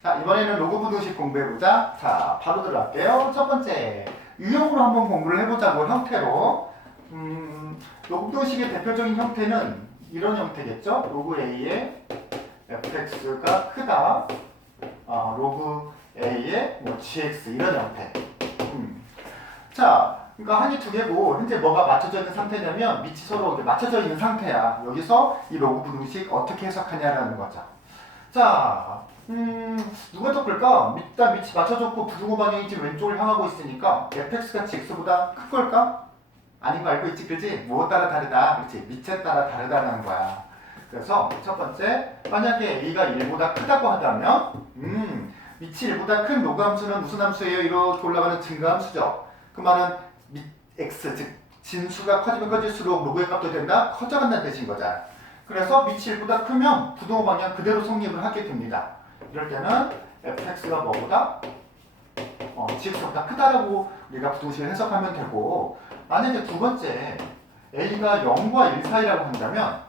자, 이번에는 로그 부등식 공부해보자. 자, 바로 들어갈게요. 첫 번째, 유형으로 한번 공부를 해보자고, 형태로. 로그 부등식의 대표적인 형태는 이런 형태겠죠? 로그 A의 fx가 크다. 로그 A의 뭐 gx 이런 형태. 자, 그러니까 한이 두 개고, 현재 뭐가 맞춰져 있는 상태냐면, 밑이 서로 맞춰져 있는 상태야. 여기서 이 로그 부등식 어떻게 해석하냐라는 거죠. 자, 누가 더 클까? 일단 밑이 맞춰졌고 부등호 방향이 지금 왼쪽을 향하고 있으니까 fx가 gx보다 큰 걸까? 아닌 거 알고 있지, 그지? 뭐에 따라 다르다, 그렇지? 밑에 따라 다르다는 거야. 그래서 첫 번째, 만약에 a가 1보다 크다고 하다면 밑이 1보다 큰 로그 함수는 무슨 함수예요? 이렇게 올라가는 증가함수죠. 그 말은 밑 x, 즉 진수가 커지면 커질수록 로그의 값도 된다? 커져간다는 뜻인 거잖아. 그래서 밑이 1보다 크면 부등호 방향 그대로 성립을 하게 됩니다. 이럴 때는 fx가 뭐보다 gx보다 크다라고 우리가 부등식을 해석하면 되고, 만약에 두 번째 a가 0과 1 사이라고 한다면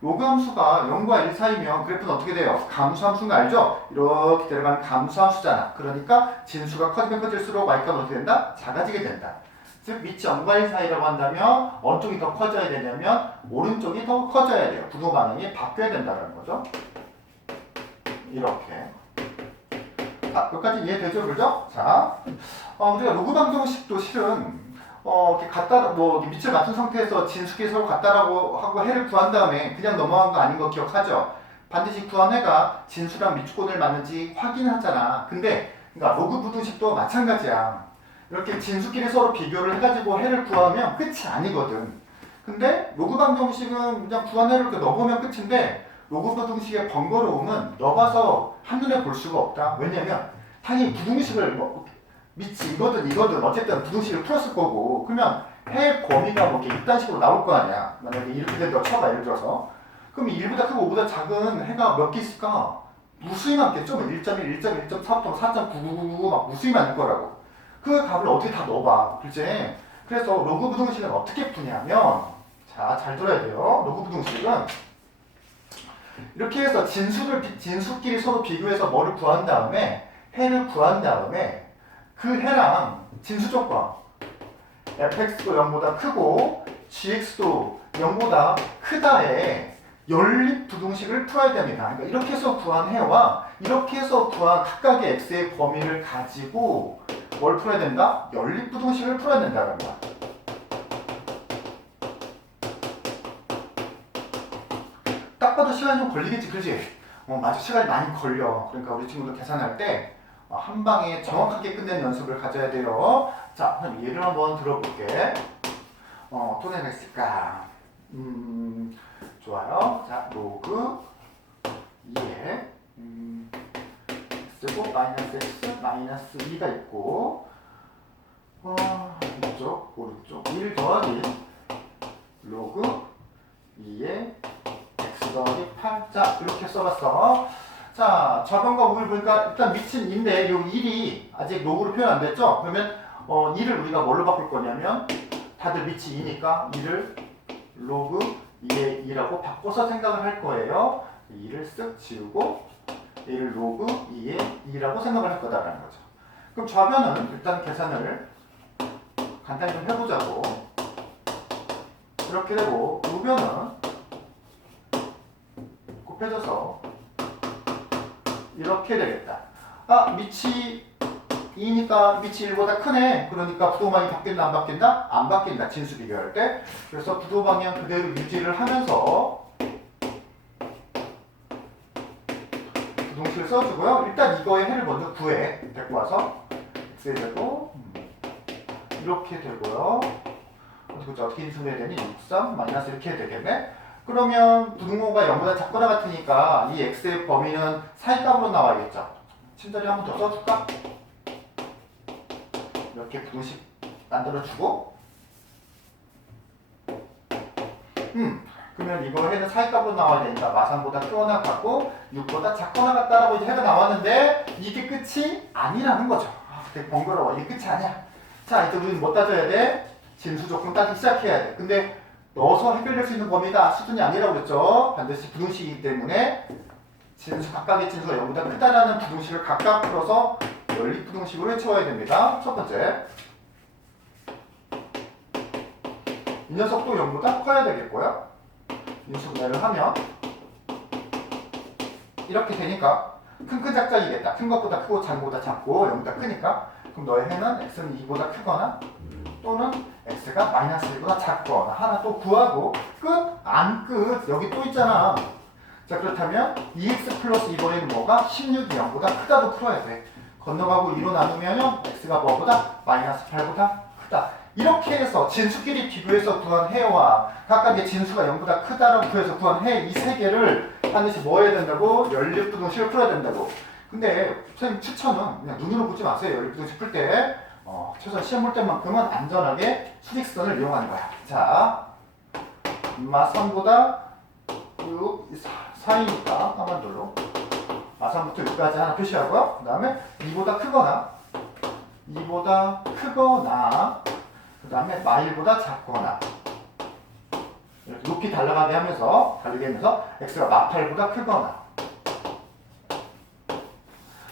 로그 함수가 0과 1 사이면 그래프는 어떻게 돼요? 감수함수인 거 알죠? 이렇게 내려가는 감수함수잖아. 그러니까 진수가 커지면 커질수록 y값은 어떻게 된다? 작아지게 된다. 즉 밑이 0과 1 사이라고 한다면 어느 쪽이 더 커져야 되냐면 오른쪽이 더 커져야 돼요. 부등호 방향이 바뀌어야 된다는 거죠. 이렇게. 자, 여기까지 이해되죠? 그죠? 자, 우리가 로그 방정식도 실은 이렇게 같다, 밑을 맞춘 상태에서 진수끼리 서로 같다라고 하고 해를 구한 다음에 그냥 넘어간 거 아닌 거 기억하죠? 반드시 구한 해가 진수랑 밑주권을 맞는지 확인하잖아. 근데 그러니까 로그 부등식도 마찬가지야. 이렇게 진수끼리 서로 비교를 해가지고 해를 구하면 끝이 아니거든. 근데 로그 방정식은 그냥 구한 해를 이렇게 넣어보면 끝인데, 로그 부등식의 번거로움은 넣어봐서 한눈에 볼 수가 없다. 왜냐면 당연히 부등식을 밑이 이거든 어쨌든 부등식을 풀었을 거고, 그러면 해 범위가 뭐 이렇게 이딴 식으로 나올 거 아니야. 만약에 이렇게 된다고 쳐봐, 예를 들어서. 그럼 1보다 크고 5보다 작은 해가 몇 개 있을까? 무수히 많겠죠? 1.1, 1.1, 1.4부터 4.9999 막 무수히 많을 거라고. 그 값을 어떻게 다 넣어봐. 그치? 그래서 로그 부등식은 어떻게 푸냐면, 자, 잘 들어야 돼요. 로그 부등식은 이렇게 해서 진수끼리 서로 비교해서 뭐를 구한 다음에, 해를 구한 다음에 그 해랑 진수 조건 fx도 0보다 크고 gx도 0보다 크다에 연립 부등식을 풀어야 됩니다. 그러니까 이렇게 해서 구한 해와 이렇게 해서 구한 각각의 x의 범위를 가지고 뭘 풀어야 된다? 연립 부등식을 풀어야 된다는 거야. 딱 봐도 시간이 좀 걸리겠지, 그지? 맞아, 시간이 많이 걸려. 그러니까 우리 친구들 계산할 때 한 방에 정확하게 끝내는 연습을 가져야 돼요. 자, 그럼 예를 한번 들어볼게. 또 내가 있을까? 좋아요. 자, 로그 2에 x고 마이너스 x 마이너스 2가 있고, 이쪽 오른쪽 1 더하기 로그 2에 x 더하기 8. 자, 이렇게 써봤어. 자, 좌변과 우를 보니까 일단 밑은 2인데 요 1이 아직 로그로 표현 안 됐죠? 그러면 2를 우리가 뭘로 바꿀 거냐면, 다들 밑이 2니까 2를 로그 2의 2라고 바꿔서 생각을 할 거예요. 2를 쓱 지우고 1을 로그 2의 2라고 생각을 할 거다라는 거죠. 그럼 좌변은 일단 계산을 간단히 좀 해보자고. 이렇게 되고 우변은 곱해져서 이렇게 되겠다. 밑이 2니까 밑이 1보다 크네. 그러니까 부등호 방향이 바뀐다, 안 바뀐다? 안 바뀐다, 진수 비교할 때. 그래서 부등호 방향 그대로 유지를 하면서 부등식을 써주고요. 일단 이거의 해를 먼저 구해. 데리고 와서 x에 되고 이렇게 되고요. 어떻게 인수해야 되니? 63 마이너스 이렇게 해야 되겠네. 그러면 부등호가 0보다 작거나 같으니까 이 x의 범위는 사이값으로 나와야겠죠. 친절히 한 번 더 써줄까? 이렇게 부등식 만들어주고, 그러면 이거 해는 사이값으로 나와야 되니까 마산보다 크거나 같고 6보다 작거나 같다라고 이제 해가 나왔는데 이게 끝이 아니라는 거죠. 되게 번거로워. 이게 끝이 아니야. 자, 이제 우리는 뭐 따져야 돼? 진수 조건 따지기 시작해야 돼. 근데 넣어서 해결될 수 있는 범위가 수준이 아니라고 그랬죠. 반드시 부등식이기 때문에 각각의 진수가 0보다 크다라는 부등식을 각각 풀어서 연립부등식으로 해쳐야 됩니다. 첫 번째, 이 녀석도 0보다 커야 되겠고요. 인수분해를 하면 이렇게 되니까 큰 작작이겠다. 큰 것보다 크고 작은 것보다 작고 0보다 크니까 그럼 너의 해는 x는 2보다 크거나 또는 x가 마이너스 1보다 작거나 하나 또 구하고 끝? 안 끝. 여기 또 있잖아. 자, 그렇다면 2x 플러스 이번에는 뭐가 16이 0보다 크다도 풀어야 돼. 건너가고 2로 나누면 x가 뭐보다 마이너스 8보다 크다. 이렇게 해서 진수끼리 비교해서 구한 해와 각각의 진수가 0보다 크다라고 구해서 구한 해 이 세 개를 반드시 뭐 해야 된다고? 연립부등식을 풀어야 된다고. 근데 선생님 추천은 그냥 눈으로 보지 마세요. 연립부등식 풀 때 최소한 시험 볼 때만큼은 안전하게 수직선을 이용하는 거야. 자, 3보다 6, 4이니까 까만돌로 3부터 6까지 하나 표시하고요. 그 다음에 2보다 크거나 그 다음에 마일보다 작거나 이렇게 높이 달려가게 하면서 x가 마8보다 크거나.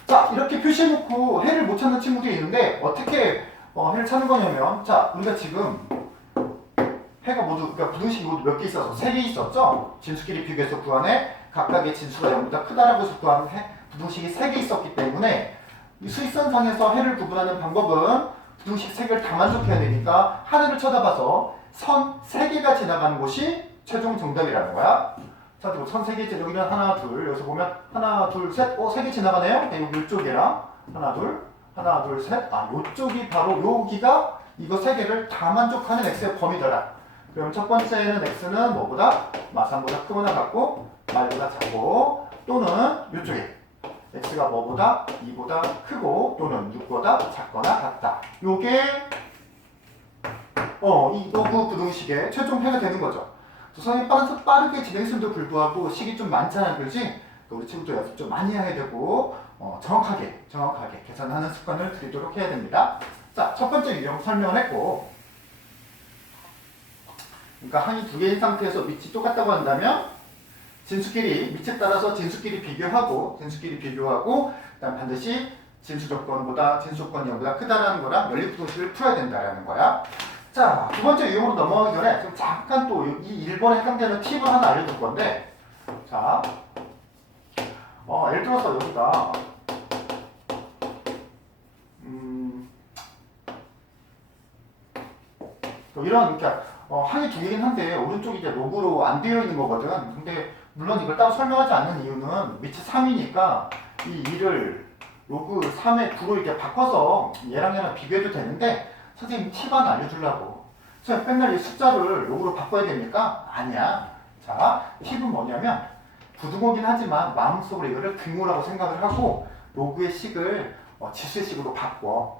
자, 이렇게 표시해놓고 해를 못 찾는 친구들이 있는데 어떻게 해를 찾는 거냐면, 자, 우리가 지금 해가 모두, 그러니까 부등식이 모두 몇 개 있어서 3개 있었죠? 진수끼리 비교해서 구한 해, 각각의 진수가 0보다 크다라고 해서 구한 해, 부등식이 3개 있었기 때문에 이 수직선상에서 해를 구분하는 방법은 부등식 3개를 다 만족해야 되니까 하늘을 쳐다봐서 선 3개가 지나가는 곳이 최종 정답이라는 거야. 자, 그리고 선 3개, 여기는 하나, 둘, 여기서 보면 하나, 둘, 셋, 3개 지나가네요? 네, 여기 이쪽이랑 하나, 둘, 셋, 요쪽이 바로 여기가 이거 3개를 다 만족하는 x의 범위더라. 그럼 첫 번째는 x는 뭐보다? 마3보다 크거나 같고 마일보다 작고 또는 이쪽에 x가 뭐보다? 2보다 크고 또는 6보다 작거나 같다. 요게 이 노브 부등식의 최종 해가 되는 거죠. 선생님 빠르게 진행했음에도 불구하고 시기 좀 많잖아요, 그렇지? 우리 친구도 연습 좀 많이 해야 되고 정확하게 계산하는 습관을 들이도록 해야 됩니다. 자, 첫 번째 유형 설명을 했고, 그러니까 항이 2개인 상태에서 밑이 똑같다고 한다면 진수끼리 밑에 따라서 진수끼리 비교하고 그다음 반드시 진수 조건보다 진수 조건이 0보다 크다라는 거랑 연립부등식을 풀어야 된다라는 거야. 자, 두 번째 유형으로 넘어가기 전에 좀 잠깐 또 이 1번에 해당되는 팁을 하나 알려줄 건데, 자, 예를 들어서 여기가 이런, 그러니까 항이 2개긴 한데 오른쪽이 이제 로그로 안 되어 있는 거거든. 근데 물론 이걸 따로 설명하지 않는 이유는 밑이 3이니까 이 2를 로그 3의 9로 이렇게 바꿔서 얘랑 비교해도 되는데, 선생님 팁 하나 알려주려고. 선생님 맨날 이 숫자를 로그로 바꿔야 됩니까? 아니야. 자, 팁은 뭐냐면 부등호긴 하지만 마음속으로 이거를 등호라고 생각을 하고 로그의 식을 지수의 식으로 바꿔.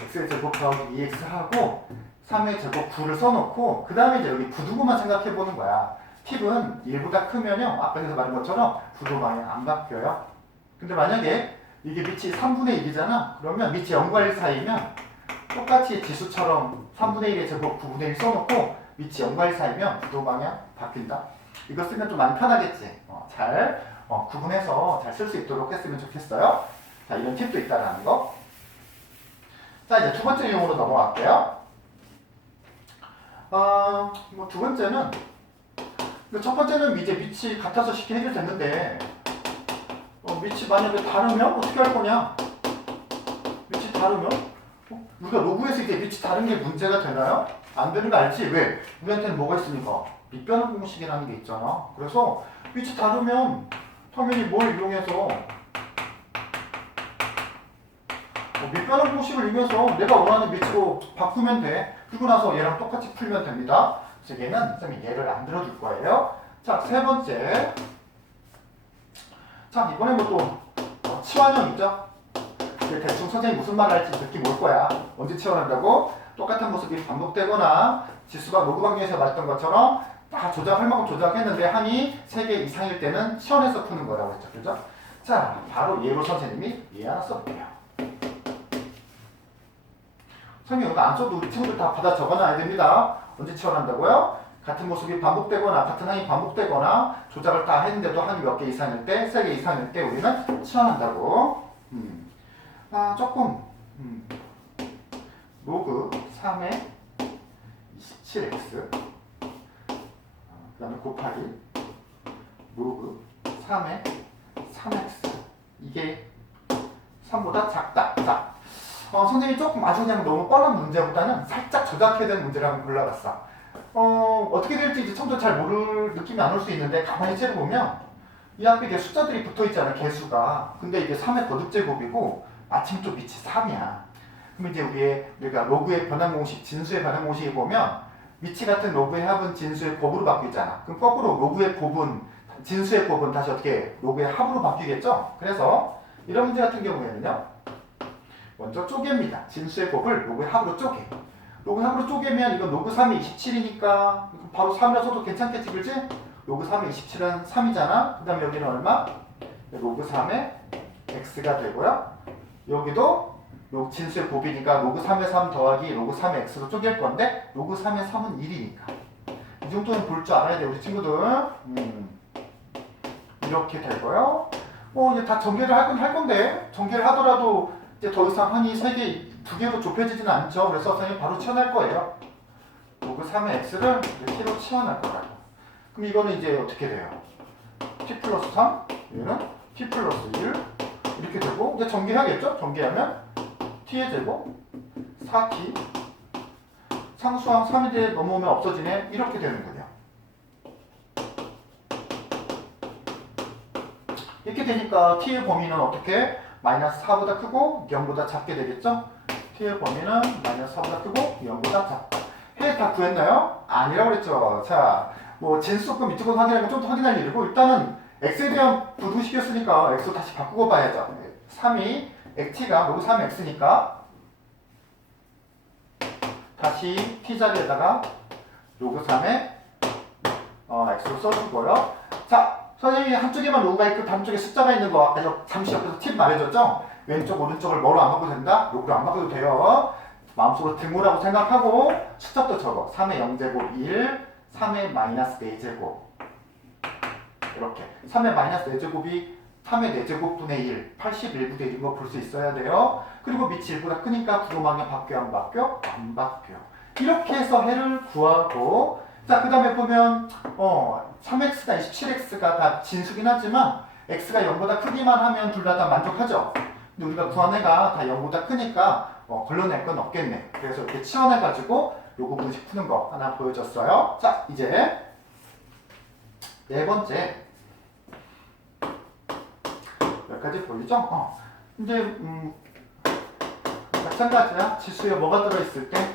x의 제곱 더하기 2x 하고 3의 제곱 9를 써놓고 그 다음에 이제 여기 부등호만 생각해 보는 거야. 팁은 1보다 크면요, 앞에서 말한 것처럼 부등호 방향 안 바뀌어요. 근데 만약에 이게 밑이 3분의 1이잖아. 그러면 밑이 0과 1 사이면 똑같이 지수처럼 3분의 1의 제곱 9분의 1 써놓고 밑이 0과 1 사이면 부등호 방향 바뀐다. 이거 쓰면 좀 많이 편하겠지. 잘 구분해서 잘 쓸 수 있도록 했으면 좋겠어요. 자, 이런 팁도 있다라는 거. 자, 이제 두 번째 유형으로 넘어갈게요. 두 번째는, 첫 번째는 이제 밑이 같아서 쉽게 해결됐는데, 밑이 만약에 다르면 어떻게 할 거냐? 밑이 다르면? 우리가 로그에서 이게 밑이 다른 게 문제가 되나요? 안 되는 거 알지? 왜? 우리한테는 뭐가 있으니까? 밑변환 공식이라는 게 있잖아. 그래서 밑이 다르면 당연히 뭘 이용해서 밑변환 공식을 이용해서 내가 원하는 밑으로 바꾸면 돼. 그리고 나서 얘랑 똑같이 풀면 됩니다. 그래서 얘는 선생님이 예를 안 들어줄 거예요. 자, 세 번째. 자, 이번에 뭐 또 치환형이죠. 대충 선생님이 무슨 말 할지 느낌 올 거야. 언제 치환한다고? 똑같은 모습이 반복되거나 지수가 로그 방향에서 말했던 것처럼 다 조작할 만큼 조작했는데 항이 3개 이상일 때는 치환해서 푸는 거라고 했죠. 그죠? 자, 바로 예로 선생님이 예 하나 써볼게요. 선생님, 이거 안 써도 우리 친구들 다 받아 적어놔야 됩니다. 언제 치환한다고요? 같은 모습이 반복되거나 같은 항이 반복되거나 조작을 다 했는데도 항이 몇 개 이상일 때, 3개 이상일 때 우리는 치환한다고. 조금 로그 3의 27x 그 다음에 곱하기 로그 3의 3x 이게 3보다 작다. 자, 선생님이 조금 아주 그냥 너무 뻔한 문제보다는 살짝 조작해야 되는 문제를 한번 골라봤어. 어떻게 될지 이제 처음부터 잘 모를 느낌이 안 올 수 있는데 가만히 째려보면 이 앞에 이게 숫자들이 붙어있잖아, 개수가. 근데 이게 3의 거듭제곱이고 마침 또 밑이 3이야. 그럼 이제 우리가 로그의 변환 공식, 진수의 변환 공식에 보면 밑이 같은 로그의 합은 진수의 곱으로 바뀌잖아. 그럼 거꾸로 로그의 곱은, 진수의 곱은 다시 어떻게 로그의 합으로 바뀌겠죠? 그래서 이런 문제 같은 경우에는요, 먼저 쪼갭니다. 진수의 곱을 로그의 합으로 쪼개. 로그 3으로 쪼개면 이건 로그 3이 27이니까 바로 3이라 써도 괜찮겠지, 그렇지? 로그 3의 27은 3이잖아. 그 다음에 여기는 얼마? 로그 3의 x가 되고요. 여기도 진수의 곱이니까 로그 3의 3 더하기 로그 3의 x로 쪼갤 건데 로그 3의 3은 1이니까 이 정도는 볼 줄 알아야 돼, 우리 친구들. 이렇게 되고요. 이제 다 전개를 할 건데 전개를 하더라도 이제 더 이상 한이 3개, 2개로 좁혀지지는 않죠. 그래서 선생님이 바로 치환할 거예요. 로그 3의 x를 t로 치환할 거라고. 그럼 이거는 이제 어떻게 돼요? t 플러스 3, 얘는 t 플러스 1 이렇게 되고 이제 전개해야겠죠? 전개하면 t의 제곱 4t 상수항 3이 넘어오면 없어지네. 이렇게 되는군요. 이렇게 되니까 t의 범위는 어떻게? 마이너스 4보다 크고 0보다 작게 되겠죠? t의 범위는 마이너스 4보다 크고 0보다 작다. 해 다 구했나요? 아니라고 그랬죠. 자, 뭐 진수금 이쪽으로 확인하면 좀 더 확인할 일이고 일단은 x에 대한 부등식이었으니까 x 다시 바꾸고 봐야죠. 3이 t가 로그 3 x니까 다시 t 자리에다가 로그 3의 x로 써주고요. 자, 선생님이 한쪽에만 로그가 있고 다른 쪽에 숫자가 있는 거 아까 잠시 옆에서 팁 말해줬죠? 왼쪽 오른쪽을 뭐로 안 바꿔도 된다? 로그로 안 바꿔도 돼요. 마음속으로 등호라고 생각하고 숫자도 적어. 3의 0제곱 1, 3의 마이너스 4제곱 이렇게 3의 마이너스 4제곱이 3의 4제곱분의 1, 81분의 1인 거 볼 수 있어야 돼요. 그리고 밑이 1보다 크니까 구도방향 바뀌어 안 바뀌어? 안 바뀌어. 이렇게 해서 해를 구하고 자, 그 다음에 보면 3x나 27x가 다 진수긴 하지만 x가 0보다 크기만 하면 둘 다 만족하죠. 근데 우리가 구한 애가 다 0보다 크니까 걸러낼 건 없겠네. 그래서 이렇게 치환해가지고 요거 분식 푸는 거 하나 보여줬어요. 자, 이제 네 번째 여기까지 보이죠? 이제 마찬가지야. 지수에 뭐가 들어있을 때?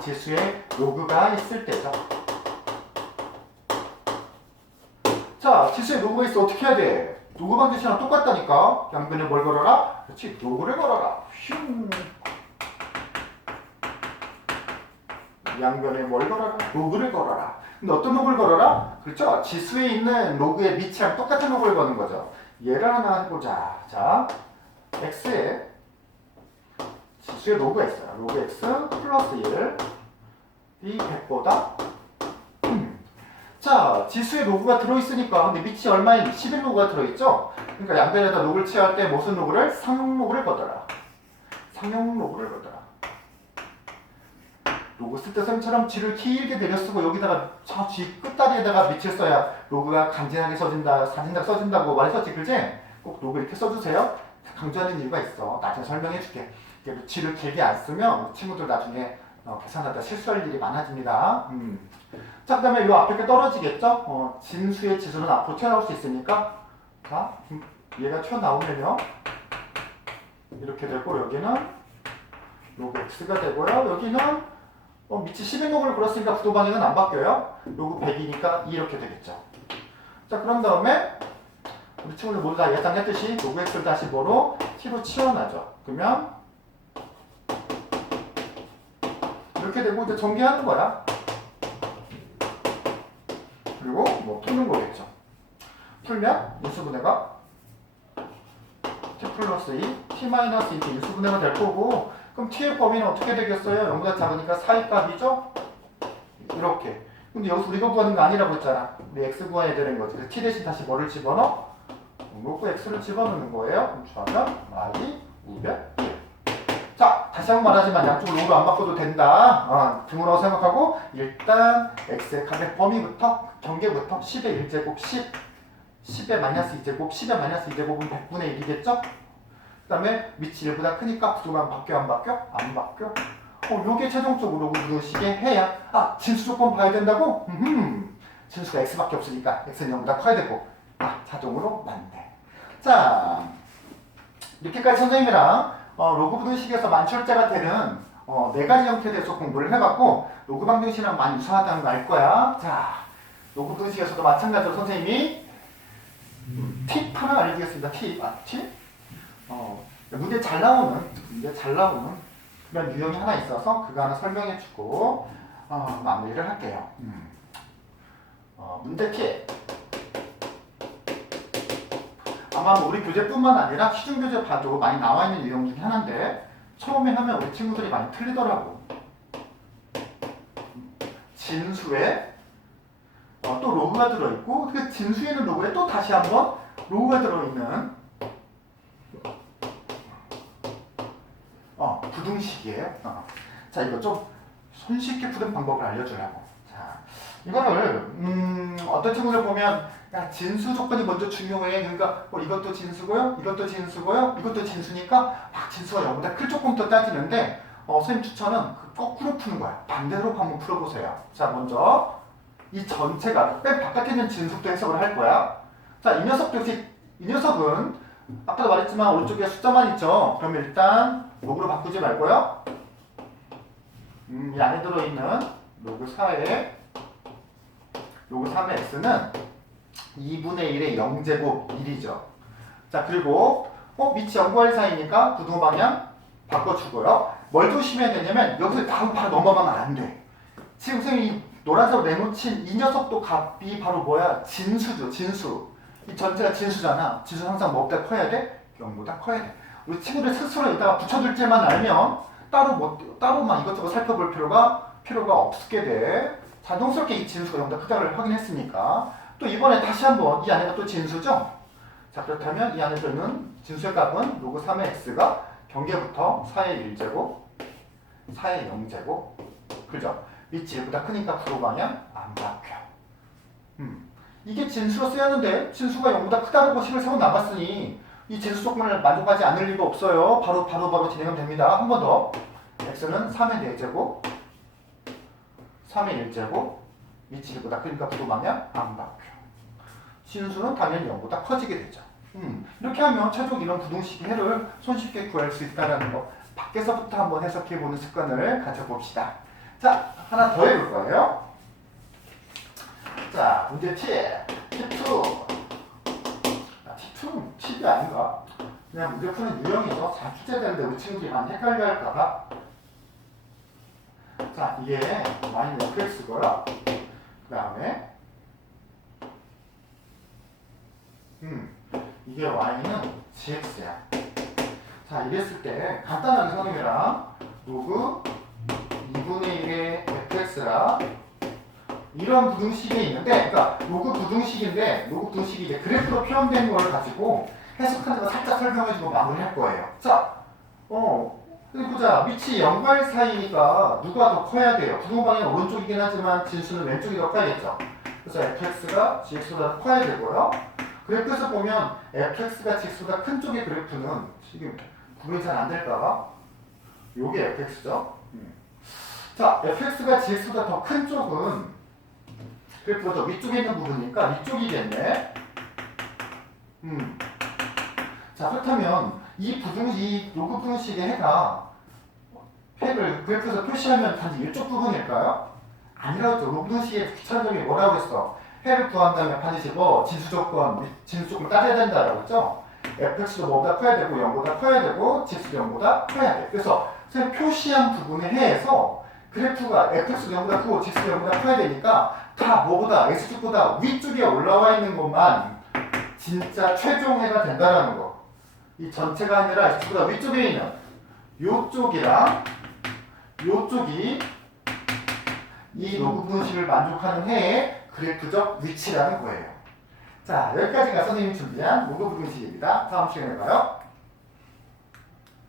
지수에 로그가 있을 때죠. 자, 지수에 로그가 있어. 어떻게 해야 돼? 로그 방정식이랑 똑같다니까. 양변에 뭘 걸어라? 그렇지, 로그를 걸어라. 슝. 양변에 뭘 걸어라? 로그를 걸어라. 근데 어떤 로그를 걸어라? 그렇죠? 지수에 있는 로그의 밑이랑 똑같은 로그를 거는 거죠. 얘를 하나 해보자. 자, x에 지수에 로그가 있어요. 로그 x 플러스 1 이 100보다 자, 지수에 로그가 들어있으니까 근데 밑이 얼마인 11로그가 들어있죠? 그러니까 양변에다 로그를 취할 때 무슨 로그를? 상용 로그를 거더라. 상용 로그를 거더라. 로그 쓸 때 선생님처럼 G를 길게 내려 쓰고 여기다가 저 G 끝다리에다가 밑을 써야 로그가 간지나게 써진다, 써진다고 말했었지, 그지? 꼭 로그 이렇게 써주세요. 강조하는 이유가 있어. 나중에 설명해 줄게. G를 길게 안 쓰면 친구들 나중에 계산하다 실수할 일이 많아집니다. 자, 그 다음에 이 앞에 게 떨어지겠죠? 진수의 지수는 앞으로 튀어나올 수 있으니까 자, 얘가 튀어나오면요 이렇게 되고 여기는 로그 x가 되고요. 여기는 밑이 11로그를 그렸으니까 구도 방향은 안 바뀌어요. 로그 100이니까 이렇게 되겠죠. 자, 그런 다음에 우리 친구들 모두 다 예상했듯이 로그 x를 다시 뭐로? t로 치환하죠. 그러면 이렇게 되고 이제 전개하는 거야. 그리고 뭐 푸는 거겠죠. 풀면 인수분해가 t 플러스 2, t 마이너스 2 인수분해가 될 거고 그럼 t의 범위는 어떻게 되겠어요? 0보다 작으니까 4의 값이죠? 이렇게. 근데 여기서 우리가 구하는 거 아니라고 했잖아. 우리 x 구해야 되는 거지. 그래서 t 대신 다시 뭐를 집어넣어? 로그 x를 집어넣는 거예요. 그럼 주하면 y 200. 자, 다시 한 번 말하지만 양쪽을 로그로 안 바꿔도 된다. 등호라고 생각하고 일단 x의 값의 범위부터 경계부터 10의 1제곱 10, 10의 마이너스 2제곱, 10의 마이너스 2제곱은 100분의 1이겠죠? 그 다음에 위치 1보다 크니까 구조만 바뀌어 안 바뀌어? 안 바뀌어. 요게 최종적으로 무등식에 해야 진수 조건 봐야 된다고? 진수가 x밖에 없으니까 x는 0보다 커야 되고 자동으로 맞네. 자, 이렇게까지 선생님이랑 로그 부등식에서 만출자가 되는 네 가지 형태에 대해서 공부를 해봤고 로그 방정식이랑 많이 유사하다는 거 알 거야. 자, 로그 부등식에서도 마찬가지로 선생님이 팁 하나 알려드리겠습니다. 팁? 문제 잘 나오는 그런 유형이 하나 있어서 그거 하나 설명해주고 마무리를 할게요. 문제 팁. 아마 우리 교재뿐만 아니라 시중 교재 봐도 많이 나와 있는 유형 중에 하나인데 처음에 하면 우리 친구들이 많이 틀리더라고. 진수에 또 로그가 들어있고 그 진수에 있는 로그에 또 다시 한번 로그가 들어있는 부등식이에요. 자, 이거 좀 손쉽게 푸는 방법을 알려주려고. 자, 이거를 어떤 친구들 보면 진수 조건이 먼저 중요해. 그러니까 이것도 진수고요, 이것도 진수고요, 이것도 진수니까 진수가 0보다 클 조건부터 따지는데 선생님 추천은 거꾸로 푸는 거야. 반대로 한번 풀어보세요. 자, 먼저 이 전체가 맨 바깥에 있는 진수도 해석을 할 거야. 자, 이 녀석은 아까도 말했지만 오른쪽에 숫자만 있죠. 그러면 일단 로그로 바꾸지 말고요. 이 안에 들어있는 로그 3의 x는 2분의 1의 0제곱 1이죠. 자, 그리고 밑이 0과 1 사이니까 부등호 방향 바꿔주고요. 뭘 조심해야 되냐면 여기서 바로 넘어가면 안 돼. 지금 선생님이 노란색으로 내놓친 이 녀석도 값이 바로 뭐야? 진수죠. 진수. 이 전체가 진수잖아. 진수는 항상 뭐보다 커야 돼? 0보다 커야 돼. 우리 친구들 스스로 이따가 붙여줄 줄만 알면 따로 막 이것저것 살펴볼 필요가 없게 돼. 자동스럽게 이 진수가 0보다 크다를 확인했으니까. 또 이번에 다시 한번 이 안에가 또 진수죠? 자, 그렇다면 이 안에 들어있는 진수의 값은 로그 3의 x가 경계부터 4의 1제곱, 4의 0제곱, 그죠? 위치 1보다 크니까 부호 방향 안 바뀌어. 이게 진수로 쓰였는데 진수가 0보다 크다고 식을 세워 나갔으니 이 진수 조건을 만족하지 않을 리가 없어요. 바로 진행은 됩니다. 한 번 더. x는 3의 4제곱, 3의 1제곱, 위치 1보다 크니까 부호 방향 안 바뀌어. 진수는 당연히 0보다 커지게 되죠. 이렇게 하면 최종 이런 부등식의 해를 손쉽게 구할 수 있다는 거. 밖에서부터 한번 해석해보는 습관을 가져봅시다. 자, 하나 더 해볼 거예요. 자, 문제 T2. T2는 팁이 아닌가? 그냥 문제 푸는 유형이죠. 잘 풀어야 되는데 우리 친구들이 많이 헷갈려 할까봐. 자, 이게 마이너스 fx고요. 그 다음에 이게 y는 gx야. 자, 이랬을 때 간단하게 선생님이랑 로그 2분의 1의 fx라 이런 부등식이 있는데, 그러니까 로그 부등식이 이제 그래프로 표현된 걸 가지고 해석하는 거 살짝 설명해주고 마무리할 거예요. 자, 보자. 위치 0과 1 사이니까 누가 더 커야 돼요? 부등호 방향은 오른쪽이긴 하지만 진수는 왼쪽이 더 커야겠죠. 그래서 fx가 gx보다 커야 되고요. 그래프에서 보면 fx가 gx보다 큰 쪽의 그래프는 지금 구분이 잘 안 될까봐 요게 fx죠. 자, fx가 gx보다 더 큰 쪽은 그래프가 더 위쪽에 있는 부분이니까 위쪽이겠네. 자, 그렇다면 이 로그 부등식의 해를 그래프에서 표시하면 단지 이쪽 부분일까요? 아니라죠. 로그 부등식의 귀찮은 점이 뭐라고 했어? 해를 구한다면 반드시 진수 조건 따져야 된다라고 했죠? fx도 뭐보다 커야 되고 0보다 커야 되고 gx도 0보다 커야 돼. 그래서 표시한 부분의 해에서 그래프가 fx도 0보다 크고 gx도 0보다 커야 되니까 다 뭐보다 x축보다 위쪽에 올라와 있는 것만 진짜 최종해가 된다라는 거. 이 전체가 아니라 x축보다 위쪽에 있는 요쪽이랑 요쪽이 이 녹분식을 만족하는 해의 그래프적 위치라는 거예요. 자, 여기까지가 선생님이 준비한 녹분식입니다. 다음 시간에 봐요.